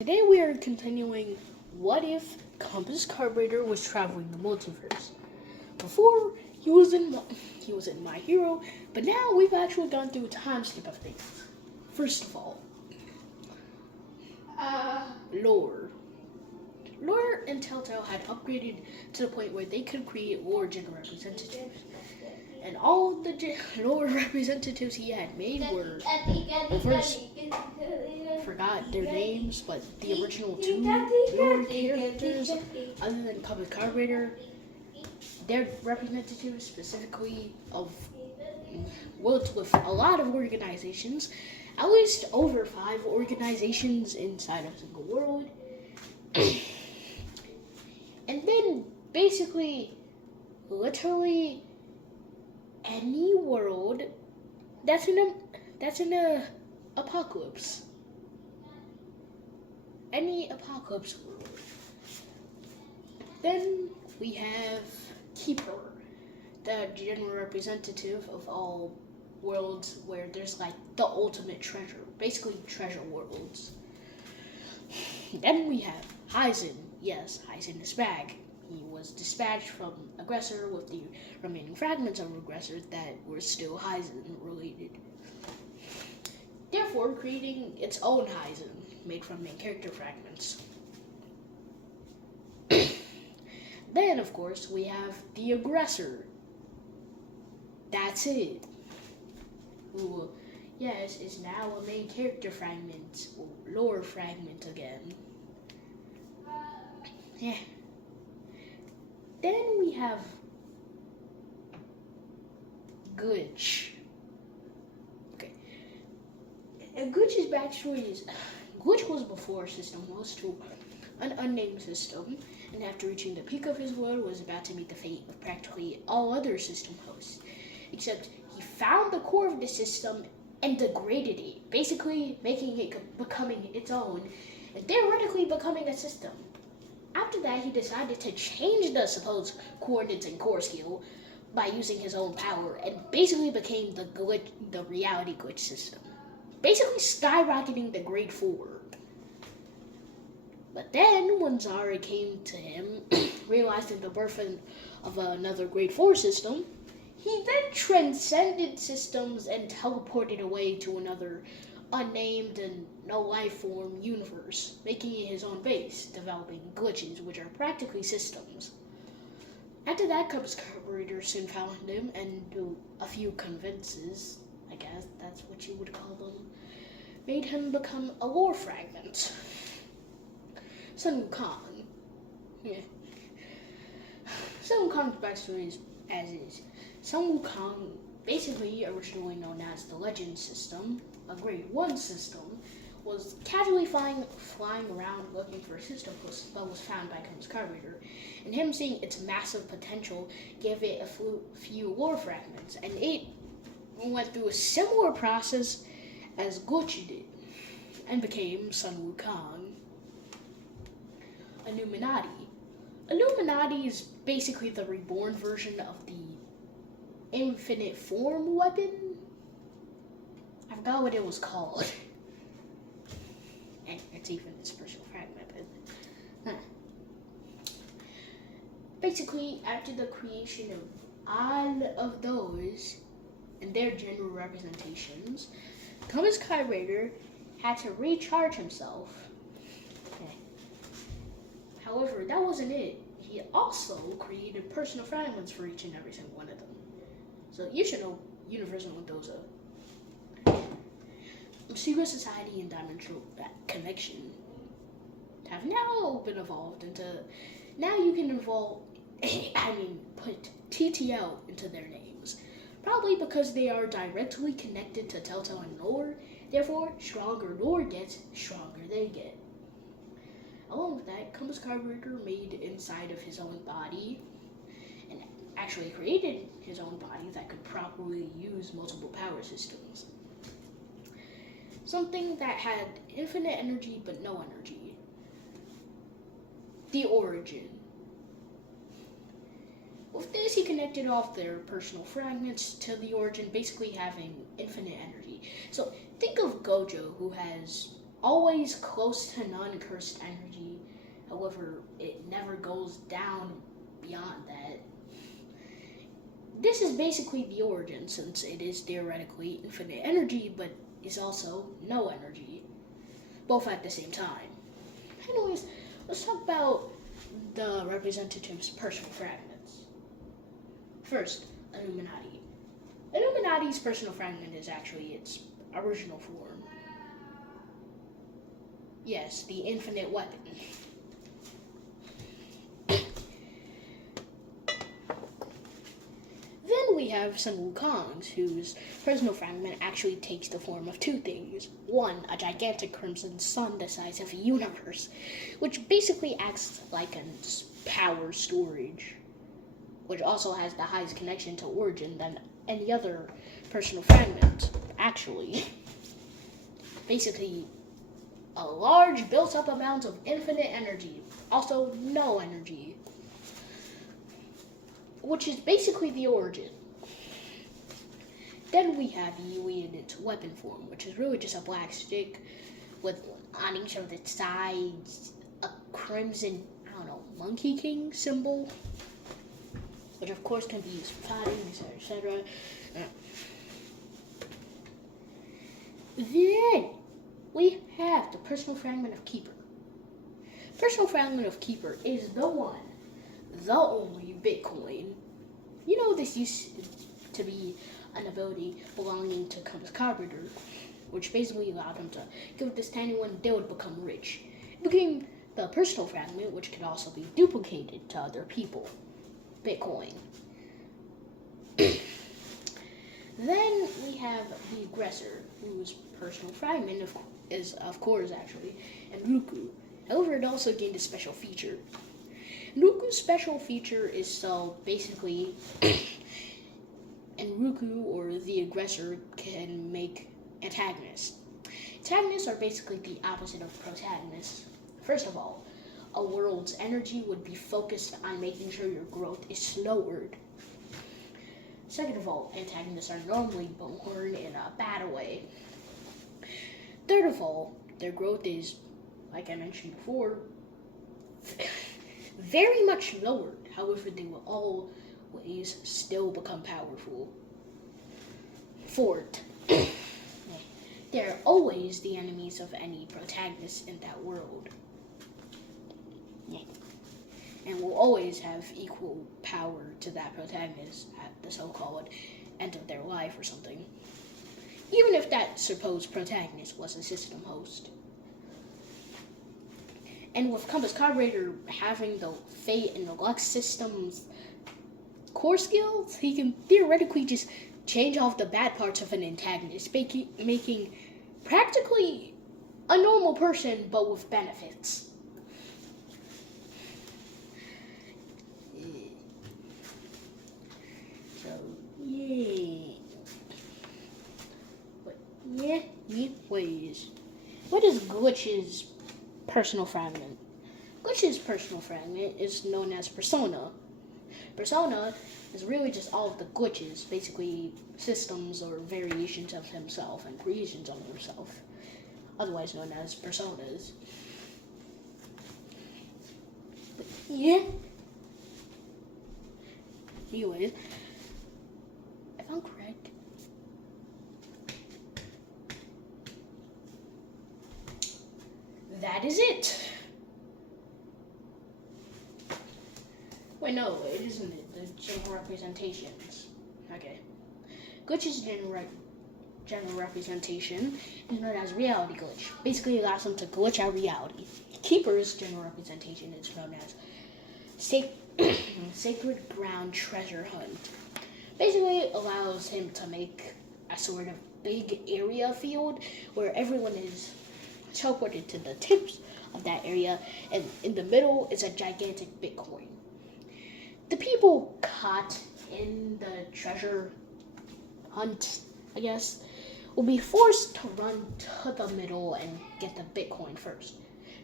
Today we are continuing What If Compass Carburetor was traveling the multiverse. Before he was in My Hero, but now we've actually gone through a time skip of things. First of all, lore. Lore and Telltale had upgraded to the point where they could create origin representatives. And all the lore representatives he had made were first forgot their names, but the original two lore characters, other than Compass Carburetor, their representatives specifically of worked with a lot of organizations, at least over 5 organizations inside a single world. And then basically, literally any world that's in a apocalypse. Any apocalypse world. Then we have Keeper, the general representative of all worlds where there's like the ultimate treasure, basically treasure worlds. Then we have Heisen. Yes, Heisen is back. He was dispatched from Aggressor with the remaining fragments of Aggressor that were still Heisen related. Therefore, creating its own Heisen, made from main character fragments. Then, of course, we have the Aggressor. That's it. Who, yes, is now a main character fragment, or lore fragment again. Yeah. Then we have Glitch. Okay. And Glitch's backstory is Glitch was before System was to an unnamed system, and after reaching the peak of his world was about to meet the fate of practically all other system hosts. Except he found the core of the system and degraded it, basically making it becoming its own, and theoretically becoming a system. After that, he decided to change the supposed coordinates and core skill by using his own power, and basically became the reality glitch system. Basically skyrocketing the grade 4. But then, when Zara came to him, realizing the birth of another grade 4 system, he then transcended systems and teleported away to another unnamed and no life form universe, making it his own base, developing glitches, which are practically systems. After that, Compass Carburetor soon found him and a few convinces, I guess that's what you would call them, made him become a lore fragment. Sun Wukong. Yeah. Sun Wukong's backstory is as is. Sun Wukong, basically originally known as the Legend System, a grade 1 system, was casually flying around looking for a system but was found by Compass Carburetor, and him seeing its massive potential gave it a few lore fragments, and it went through a similar process as Glitch did, and became Sun Wukong. Illuminati. Illuminati is basically the reborn version of the infinite form weapon. I forgot what it was called. And it's even a special fragment. But, basically, after the creation of all of those and their general representations, Compass Carburetor had to recharge himself. Okay. However, that wasn't it. He also created personal fragments for each and every single one of them. So you should know Universal Mendoza. Secret Society and Dimensional Connection have now been evolved into. Now you can put TTL into their names. Probably because they are directly connected to Telltale and lore. Therefore, stronger lore gets, stronger they get. Along with that, Compass Carburetor made inside of his own body, and actually created his own body that could properly use multiple power systems. Something that had infinite energy but no energy. The Origin. With this, he connected off their personal fragments to the Origin, basically having infinite energy. So think of Gojo, who has always close to non-cursed energy. However, it never goes down beyond that. This is basically the origin, since it is theoretically infinite energy, but is also no energy, both at the same time. Anyways, let's talk about the representative's personal fragments. First, Illuminati. Illuminati's personal fragment is actually its original form. Yes, the infinite weapon. Then we have Sun Wukong's, whose personal fragment actually takes the form of two things. One, a gigantic crimson sun the size of a universe, which basically acts like a power storage, which also has the highest connection to origin than any other personal fragment, actually. Basically, a large built-up amount of infinite energy, also no energy, which is basically the origin. Then we have Yui in its weapon form, which is really just a black stick with, on each of its sides, a crimson, Monkey King symbol, which of course can be used for fighting, etc., etc. Then we have the personal fragment of Keeper. Personal fragment of Keeper is the one, the only Bitcoin. You know, this used to be an ability belonging to Compass Carpenter, which basically allowed him to give this to anyone, they would become rich. It became the personal fragment, which could also be duplicated to other people. Bitcoin. Then we have the aggressor, whose personal fragment is, of course, actually, Enruku. However, it also gained a special feature. Enruku's special feature is so basically Enruku, or the aggressor, can make antagonists. Antagonists are basically the opposite of protagonists. First of all, a world's energy would be focused on making sure your growth is lowered. Second of all, antagonists are normally born in a bad way. Third of all, their growth is, like I mentioned before, very much lowered. However, they will always still become powerful. Fourth, they're always the enemies of any protagonist in that world. And will always have equal power to that protagonist at the so-called end of their life or something. Even if that supposed protagonist was a system host. And with Compass Carburetor having the Fate and the Lux systems core skills, he can theoretically just change off the bad parts of an antagonist, making practically a normal person, but with benefits. Anyways, what is Glitch's personal fragment? Glitch's personal fragment is known as Persona. Persona is really just all of the glitches, basically systems or variations of himself and creations of himself, otherwise known as personas. Anyways, if I'm correct, that is it. Wait, no, it isn't it. The general representations. Okay. Glitch's general representation is known as reality glitch. Basically allows him to glitch out reality. Keeper's general representation is known as sacred ground treasure hunt. Basically allows him to make a sort of big area field where everyone is teleported to the tips of that area, and in the middle is a gigantic Bitcoin. The people caught in the treasure hunt, I guess, will be forced to run to the middle and get the Bitcoin first.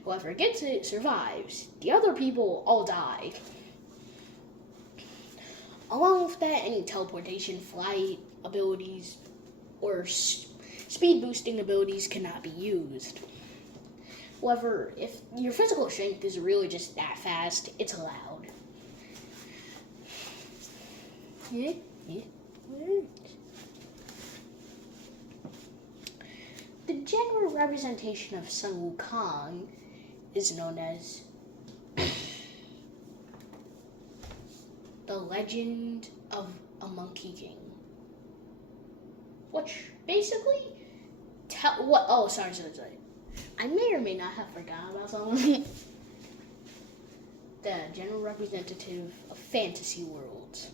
Whoever gets it survives. The other people all die. Along with that, any teleportation, flight abilities, or speed boosting abilities cannot be used. However, if your physical strength is really just that fast, it's allowed. Yeah. The general representation of Sun Wukong is known as the Legend of a Monkey King, which basically sorry. I may or may not have forgotten about something. The general representative of fantasy worlds,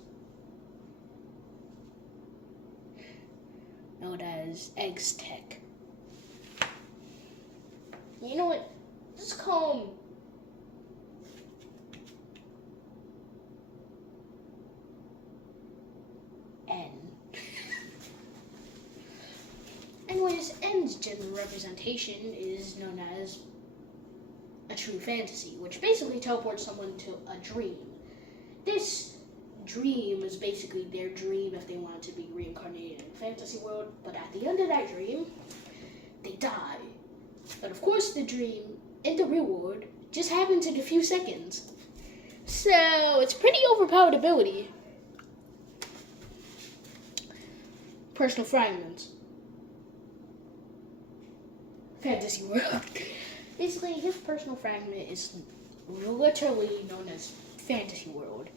known as Aztec. You know what? Just call him N. Anyways, N's general representation is known as a true fantasy, which basically teleports someone to a dream. This dream is basically their dream if they wanted to be reincarnated in a fantasy world, but at the end of that dream, they die. But of course, the dream in the real world just happens in a few seconds. So it's pretty overpowered ability. Personal fragments. Fantasy world. Basically, his personal fragment is literally known as fantasy world.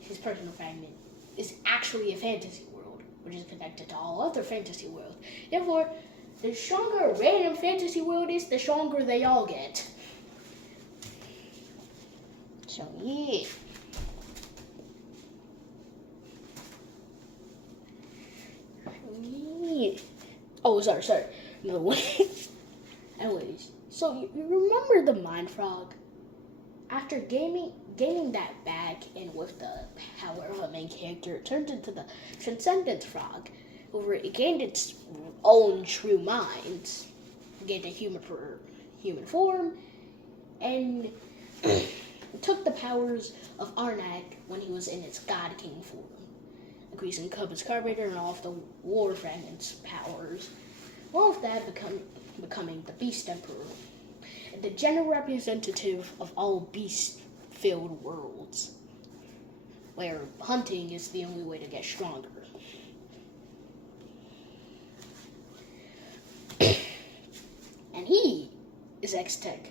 His personal fragment is actually a fantasy world, which is connected to all other fantasy worlds. Therefore, the stronger a random fantasy world is, the stronger they all get. So, yeah. Oh, sorry. No way. Anyways, so you remember the Mind Frog? After gaining that back and with the power of a main character, it turned into the Transcendent Frog. It gained its own true mind, gained a human form, and took the powers of Arnak when he was in its God King form, increasing Cubba's carburetor and all of the War Fragments powers. All of that becoming the Beast Emperor, and the general representative of all beast-filled worlds, where hunting is the only way to get stronger. And he is Aztec.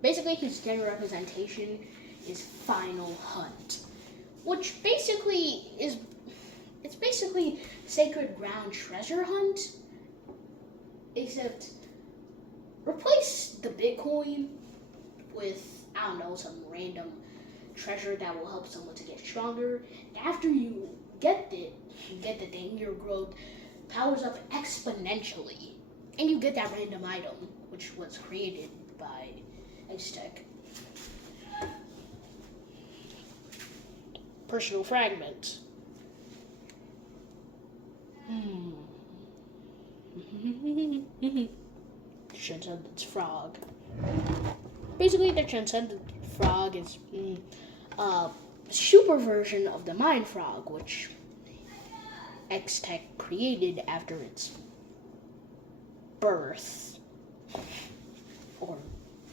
Basically, his general representation is Final Hunt, which basically is Sacred Ground Treasure Hunt, except replace the Bitcoin with, I don't know, some random treasure that will help someone to get stronger. And after you get the thing, your growth powers up exponentially, and you get that random item, which was created by Aztec. Personal fragment. Transcendent Frog. Basically, the Transcendent Frog is a super version of the Mind Frog, which Aztec created after its birth, or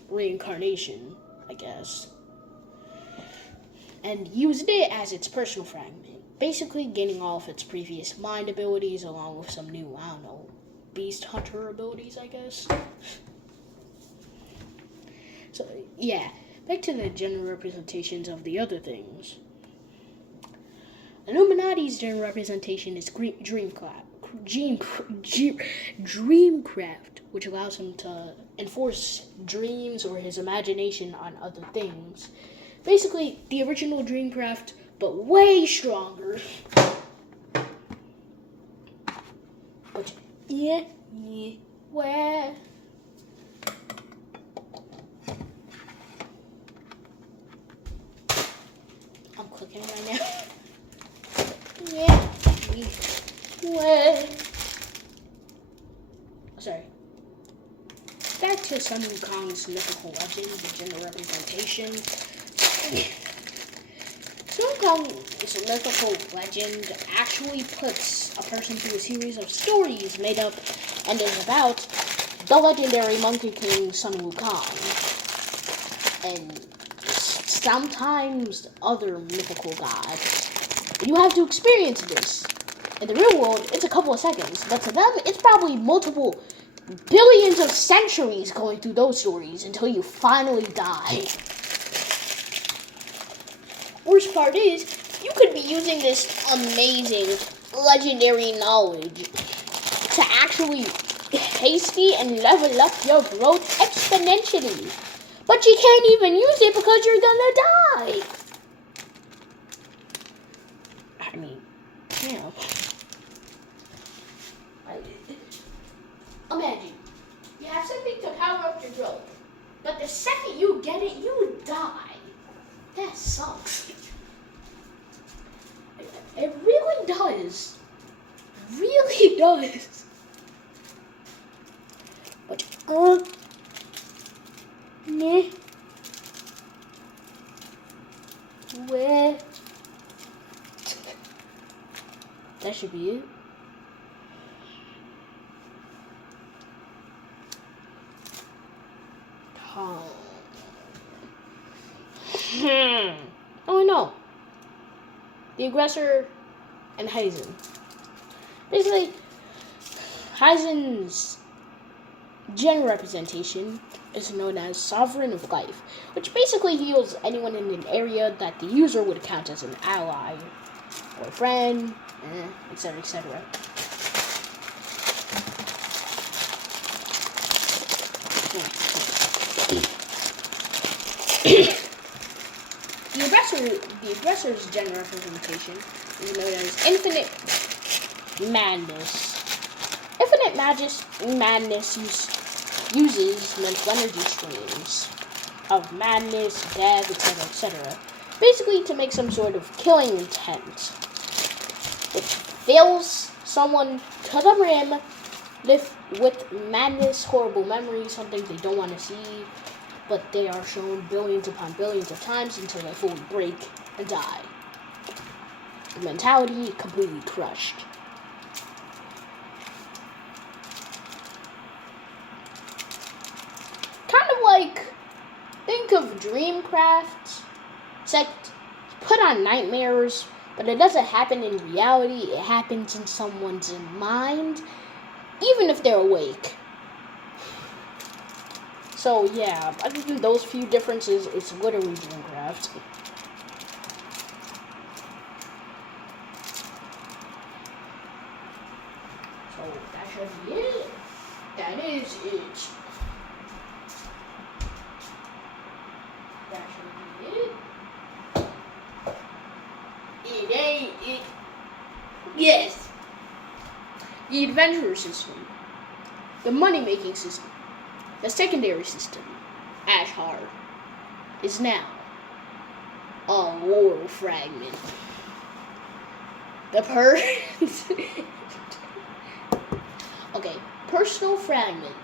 reincarnation, I guess, and used it as its personal fragment, basically gaining all of its previous mind abilities along with some new, I don't know, beast hunter abilities, I guess. So, yeah, back to the general representations of the other things. Illuminati's general representation is Dreamcraft, which allows him to enforce dreams or his imagination on other things. Basically, the original Dreamcraft, but way stronger. But where? I'm clicking right now. Sorry. Back to Sun Wukong's mythical legend, the general representation. Sun Wukong's mythical legend actually puts a person through a series of stories made up and is about the legendary Monkey King Sun Wukong, and sometimes other mythical gods. You have to experience this. In the real world, it's a couple of seconds, but to them, it's probably multiple billions of centuries going through those stories until you finally die. Worst part is, you could be using this amazing, legendary knowledge to actually hasty and level up your growth exponentially. But you can't even use it because you're gonna die. I mean, you know. Imagine, you have something to power up your growth, but the second you get it, you die. That sucks. It really does. Really does. But, meh. Where? That should be it. Oh no. The aggressor and Heisen. Basically, Heisen's gen representation is known as Sovereign of Life, which basically heals anyone in an area that the user would count as an ally or friend, etc., etc. The aggressor's gen representation is known as Infinite Madness. Infinite Madness uses mental energy streams of madness, death, etc., etc., basically to make some sort of killing intent, which fills someone to the rim with madness, horrible memories, something they don't want to see, but they are shown billions upon billions of times until they fully break and die. The mentality completely crushed. Kind of like, think of Dreamcraft. It's like put on nightmares, but it doesn't happen in reality. It happens in someone's mind, even if they're awake. So yeah, other than those few differences, it's literally Dreamcraft. So that should be it. That is it. That should be it. It ain't it. Yes. The adventurer system. The money-making system. The secondary system, Ashar, is now a war fragment. Okay, personal fragment.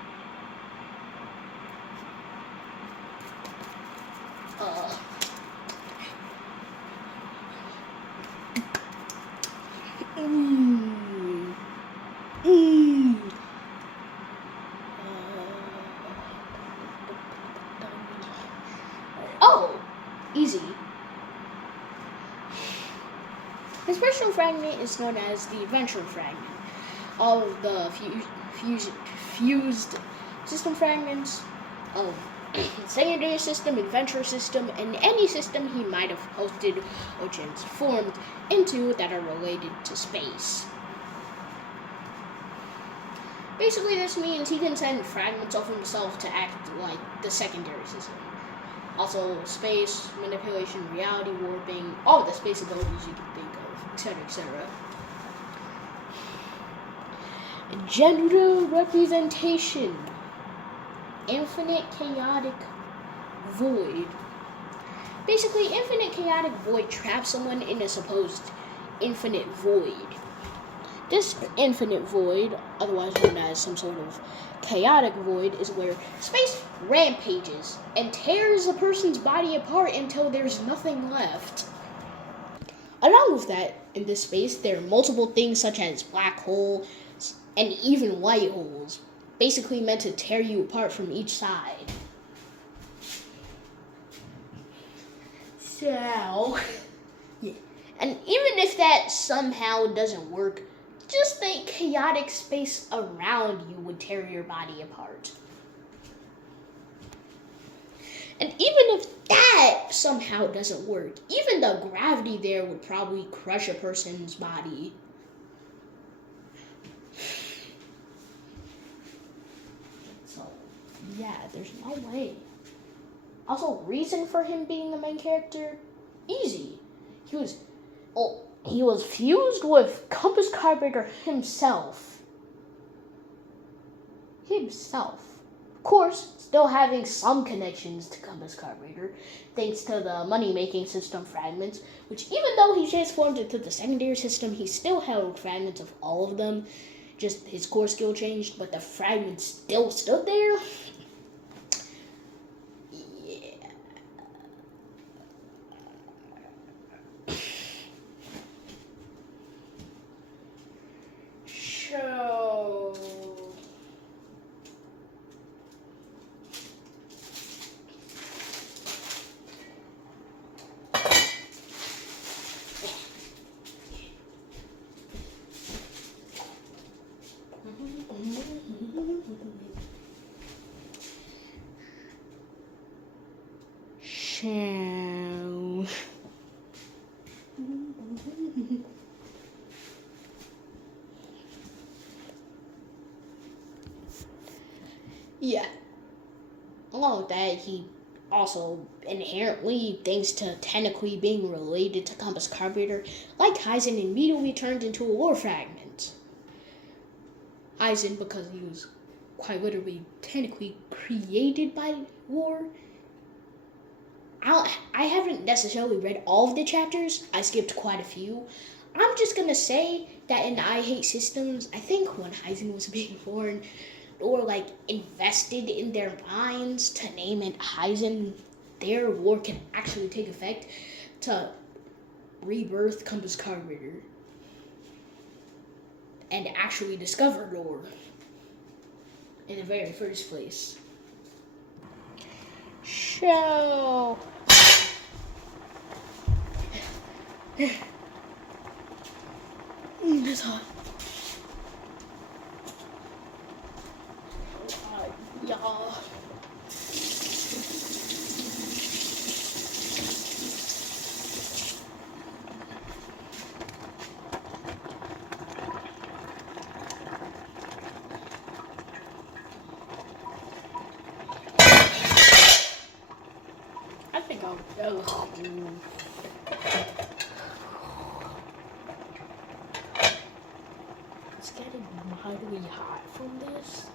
Easy. This personal fragment is known as the adventure fragment. All of the fused system fragments of secondary system, adventure system, and any system he might have hosted or transformed into that are related to space. Basically, this means he can send fragments of himself to act like the secondary system. Also, space, manipulation, reality warping, all the space abilities you can think of, etc., etc. Gender representation. Infinite chaotic void. Basically, infinite chaotic void traps someone in a supposed infinite void. This infinite void, otherwise known as some sort of chaotic void, is where space rampages and tears a person's body apart until there's nothing left. Along with that, in this space, there are multiple things such as black holes and even white holes. basically meant to tear you apart from each side. So, yeah. And even if that somehow doesn't work, just the chaotic space around you would tear your body apart. And even if that somehow doesn't work, even the gravity there would probably crush a person's body. So, yeah, there's no way. Also, reason for him being the main character? Easy. He was fused with Compass Carburetor himself. Of course, still having some connections to Compass Carburetor, thanks to the money-making system fragments, which even though he transformed into the secondary system, he still held fragments of all of them. Just his core skill changed, but the fragments still stood there. Yeah. Along with that, he also inherently, thanks to technically being related to Compass Carburetor, like Heisen, immediately turned into a lore fragment. Heisen, because he was quite literally technically created by lore. I haven't necessarily read all of the chapters. I skipped quite a few. I'm just gonna say that in I Hate Systems, I think when Heisen was being born, or like invested in their minds to name it Heisen, their lore can actually take effect to rebirth Compass Carburetor and actually discover lore in the very first place. So that's hot. Y'all. I think I'll go. It's getting mildly hot from this.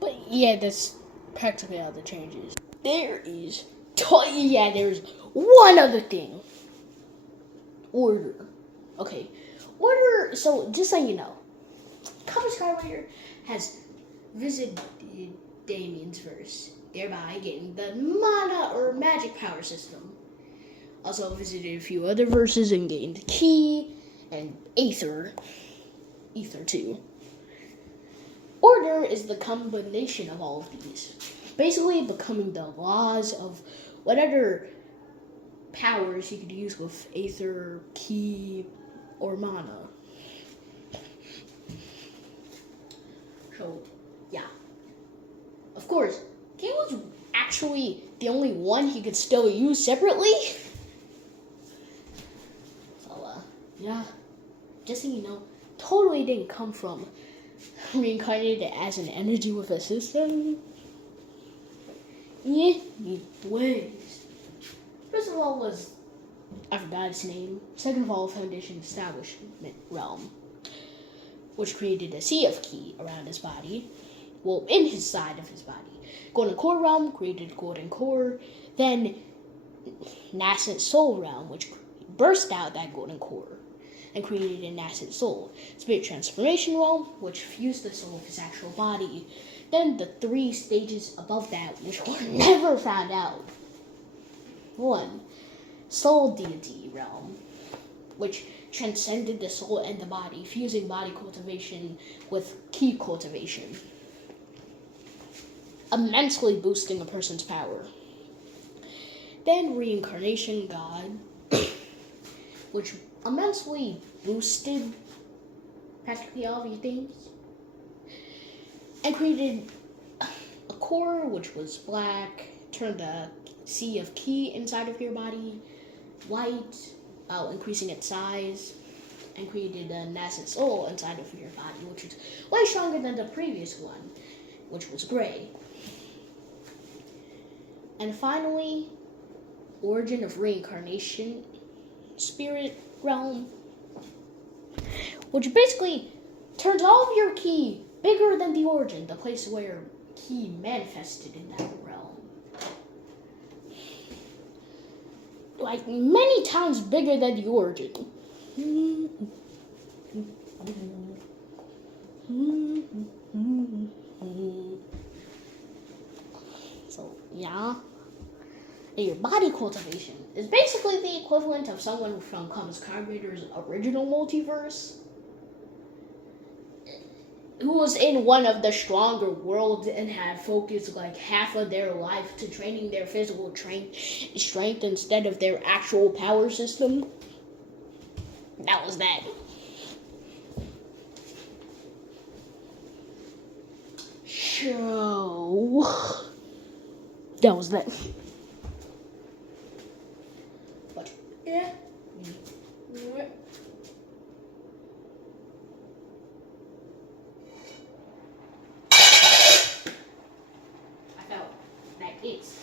But yeah, that's practically all the changes. There's one other thing. Order. Okay. Order, so just so you know, Compass Carburetor has visited Damien's verse, thereby getting the mana or magic power system. Also visited a few other verses and gained Key and Aether. Ether too. Order is the combination of all of these. Basically becoming the laws of whatever powers you could use with Aether, Key, or mana. So, yeah. Of course, he was actually the only one he could still use separately. So, yeah. Just so you know, totally didn't come from reincarnated as an energy with a system. Yeah, ways. First of all I forgot its name. Second of all, Foundation Establishment Realm, which created a sea of Ki around his body. Well, in his side of his body. Golden Core Realm created Golden Core. Then Nascent Soul Realm, which burst out that Golden Core and created a Nascent Soul. Spirit Transformation Realm, which fused the soul of his actual body. Then the 3 stages above that, which were never found out. 1. soul deity realm, which transcended the soul and the body, fusing body cultivation with ki cultivation, immensely boosting a person's power. Then reincarnation god, which immensely boosted practically all of your things, and created a core which was black, turned the sea of ki inside of your body white, increasing its size, and created a nascent soul inside of your body, which was way stronger than the previous one, which was gray. And finally, origin of reincarnation spirit realm, which basically turns all of your ki bigger than the origin, the place where ki manifested in that realm. Like many times bigger than the origin. So, yeah. And your body cultivation is basically the equivalent of someone from Comics Carburetor's original multiverse, who was in one of the stronger worlds and had focused like half of their life to training their physical strength instead of their actual power system. That was that. So, that was that. But, yeah. It's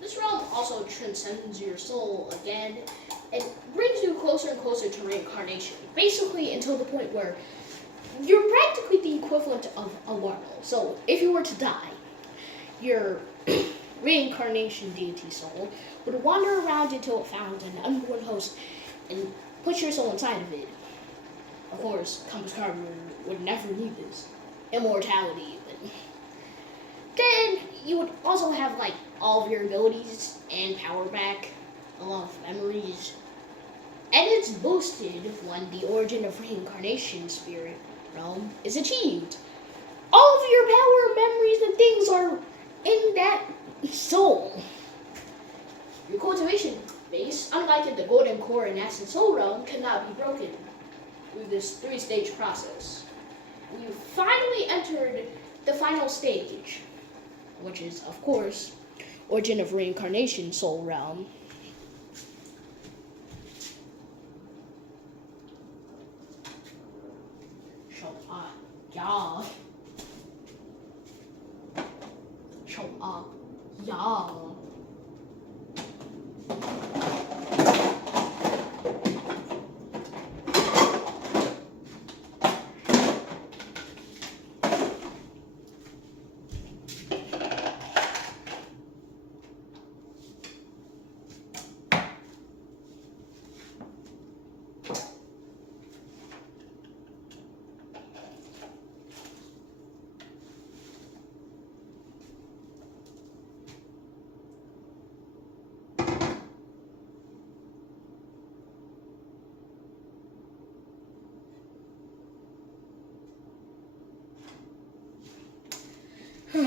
this realm also transcends your soul again and brings you closer and closer to reincarnation, basically until the point where you're practically the equivalent of a mortal. So if you were to die, your reincarnation deity soul would wander around until it found an unborn host and put your soul inside of it. Of course, Compass Carver would never need this immortality, but then you would also have like all of your abilities and power back, along with memories, and it's boosted when the origin of reincarnation spirit realm is achieved. All of your power, memories, and things are in that soul. Your cultivation base, unlike in the golden core and nascent soul realm, cannot be broken through this 3-stage process. You finally entered the final stage, which is, of course, origin of reincarnation soul realm.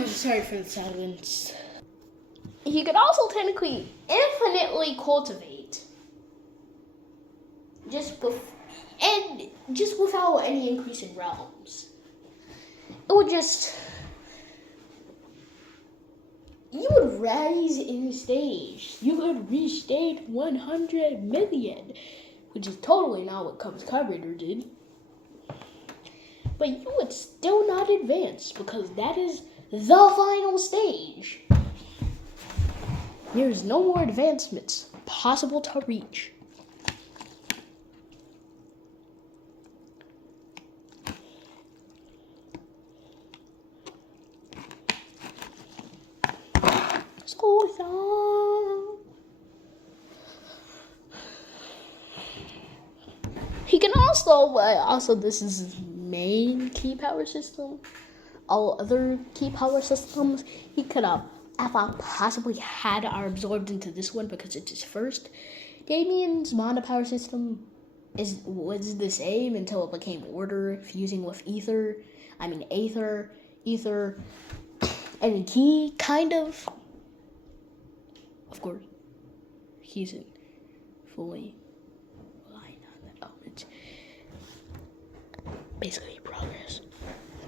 Sorry for the silence. He could also technically infinitely cultivate, just without any increase in realms. It would you would rise in stage. You could reach stage 100 million, which is totally not what Cubs Carburetor did. But you would still not advance because that is the final stage. There's no more advancements possible to reach. He can also this is his main key power system. all other key power systems, he could have possibly had are absorbed into this one because it's his first. Damien's mana power system was the same until it became order, fusing with Aether, and he kind of course, he isn't fully relying on that. Oh, it's basically progress.